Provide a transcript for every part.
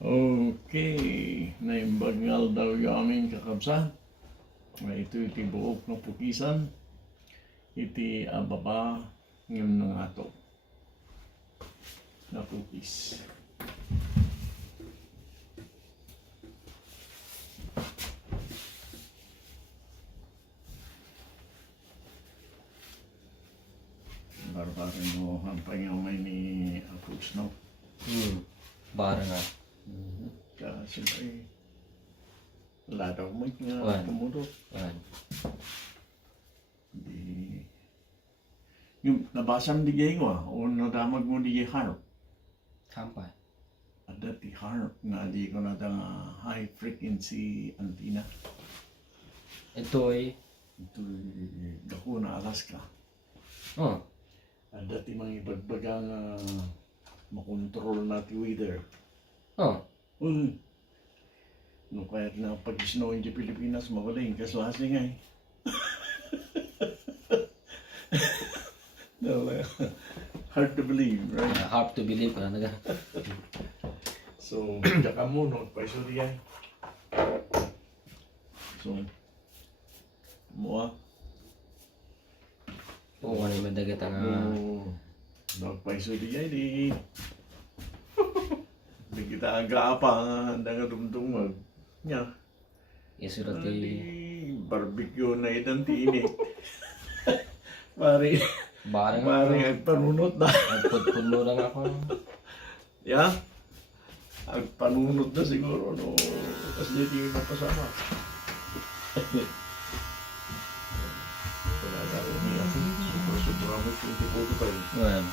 Okay, naimbagnal daw yung aming kakabsat. Ito iti buok ng pukisan. Iti ababa ngayon ng ato na pukis. Barbarin mo ang pangyaumay ni Apus, no? Bara nga. Kaya siyempre, wala daw mo nga Wan. tumulog. Yan. Di... Yung nabasang di gay ko o nadamag mo di harp. Kampay. At dati harp nga di ko na high frequency antenna. Ito'y, Ito dako na Alaska. oh, At dati mga ibagbaga nga makontrol natin weather. oh, No kahit na pag-snow in the Pilipinas, mawaling kaslasi nga eh. No, hard to believe, right? hard to believe ka na. So, tsaka mo, no, paisuri yan. So, mo Oo, ano yung madagat ang nagpaisuri yan, di. Di kita agaapa, handa nga dumdumag. Nya, isulat di barbecue na itang tinit. Pare, bara nga. pare, agpanunot na. Nagpudpulo lang ako. Ya? Agpanunot na siguro, no? Kasi hindi yung napasama. Wala na rin niya. Sobra mo 2045. Yan.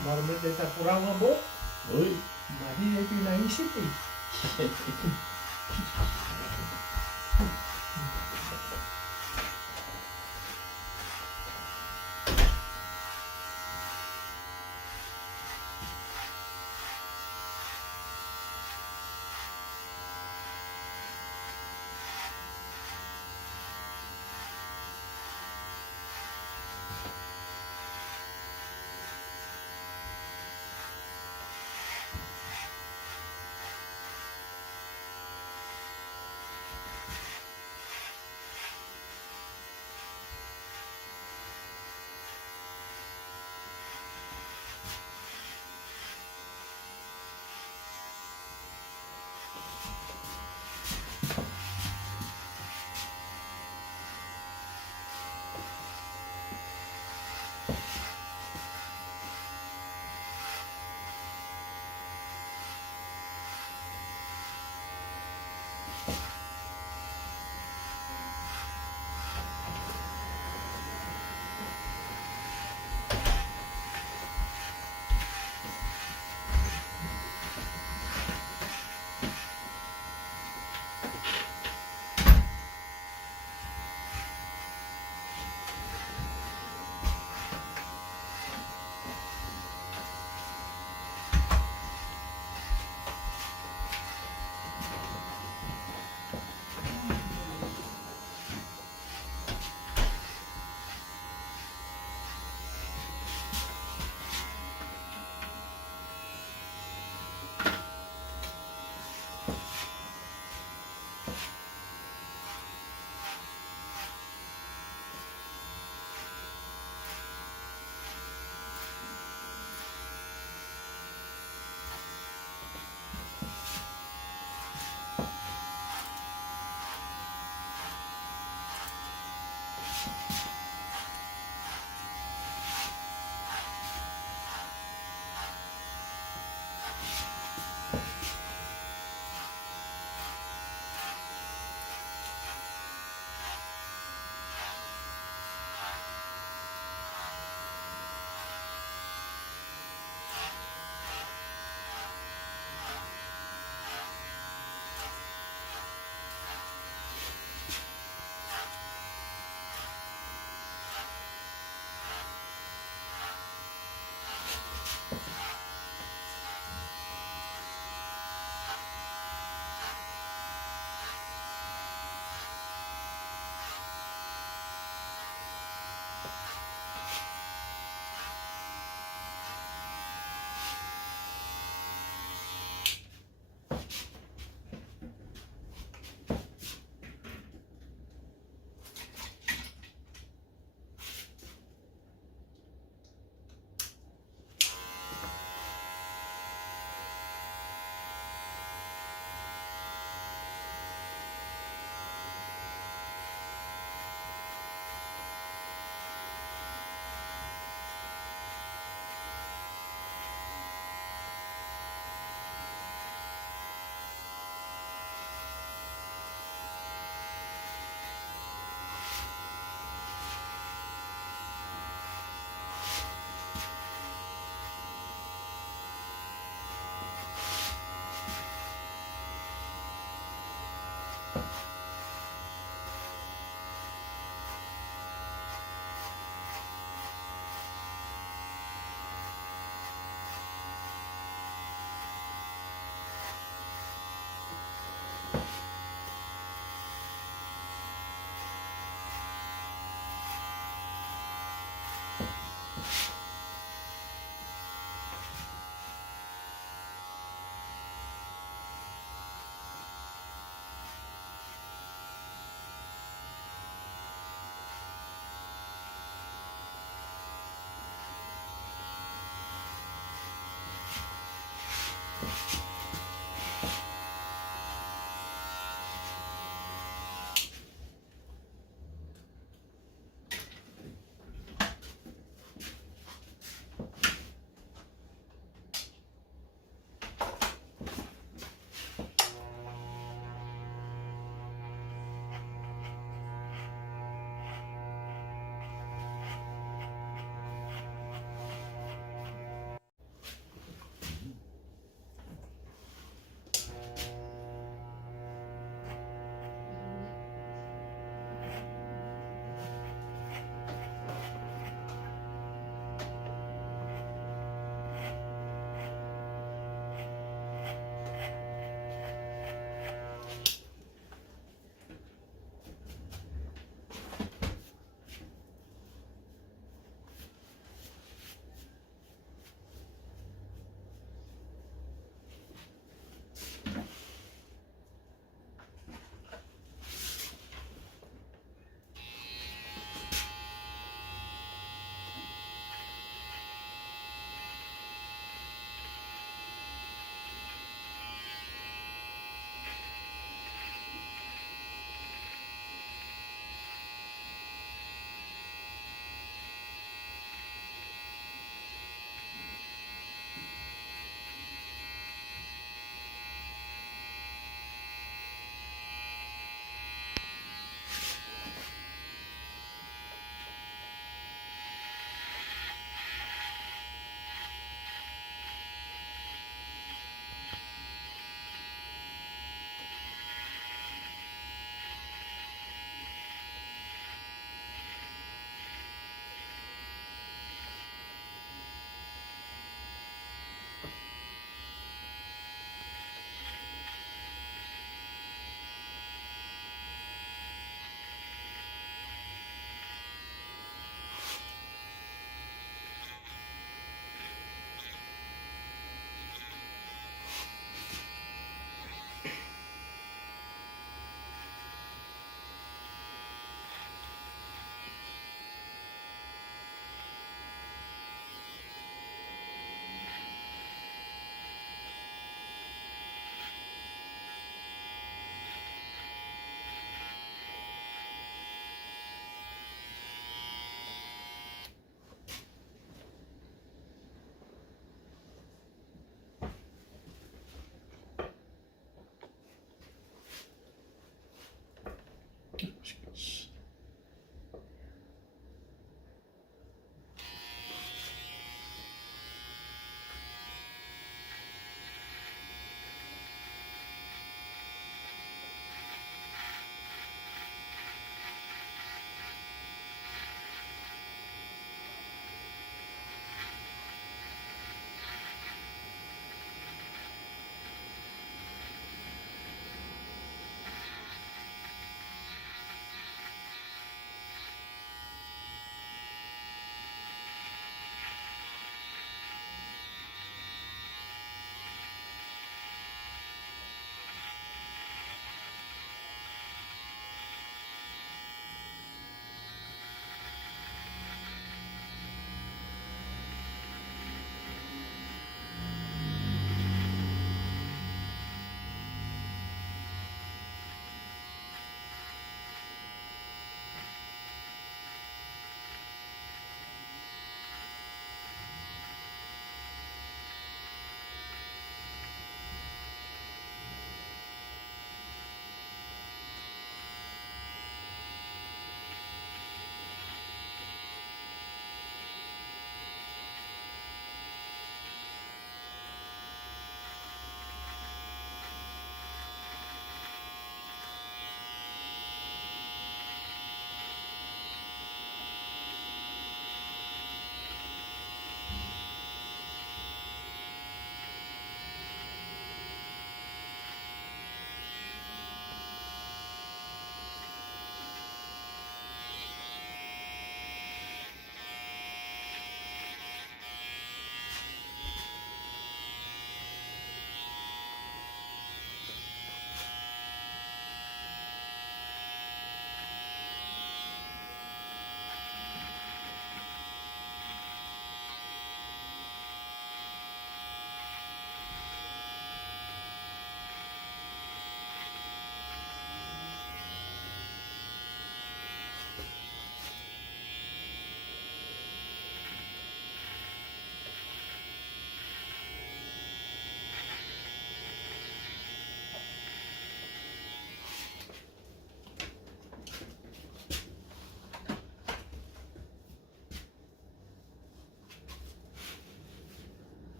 Marami na sa kurang nga bo. Uy! Madi na ito naisip eh.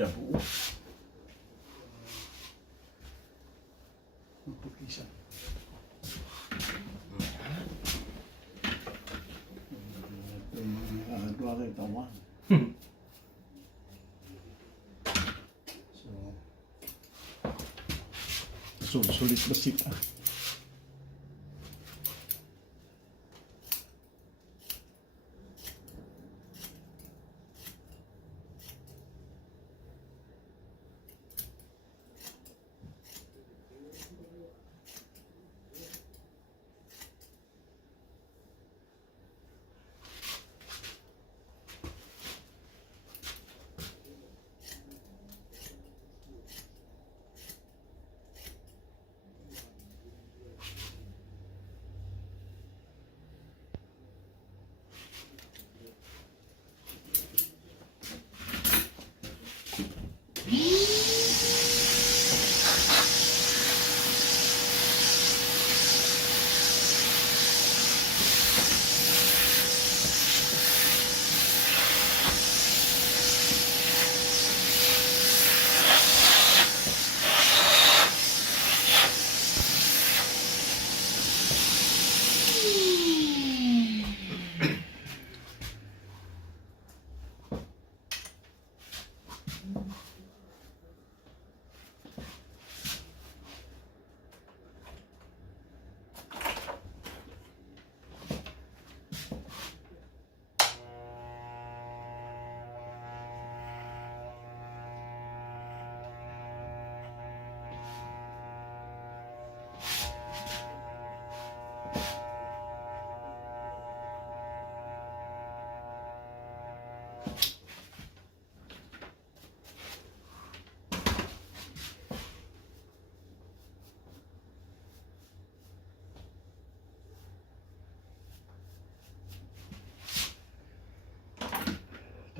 dabo. Pukisan. Dua kay tawan. So, sulit basit ah.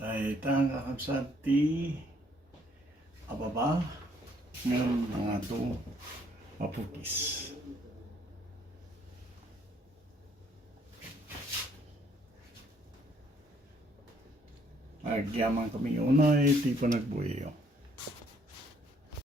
Dahil itang kakabsat ti ababa ng mga to mapukis. Agyaman kami unay ti panagbuyo.